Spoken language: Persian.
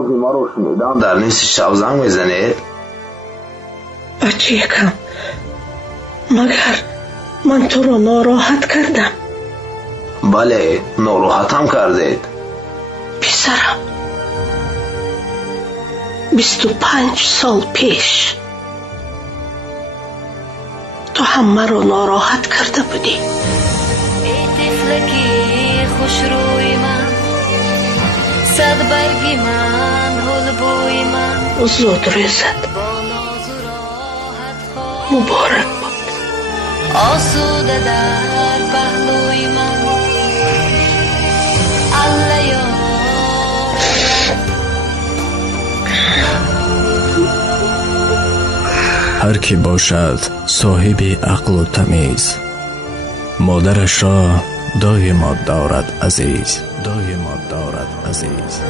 آغوش ما رو شنیدم در نیست شب زنگ میزنید؟ بچه یکم، مگر من تو رو ناراحت کردم؟ بله، ناراحتم کردید. پسرم 25 سال پیش تو هم مرا ناراحت کرده بودی. ای طفلکی خوش روی من، صد برگی من، گل بوی من، زود رسد، مبارک بود. آسوده در پهلوی من، الله یار هر کی باشد صاحب عقل و تمیز، مادرش را دایما دارد عزیز، دایما دارد عزیز.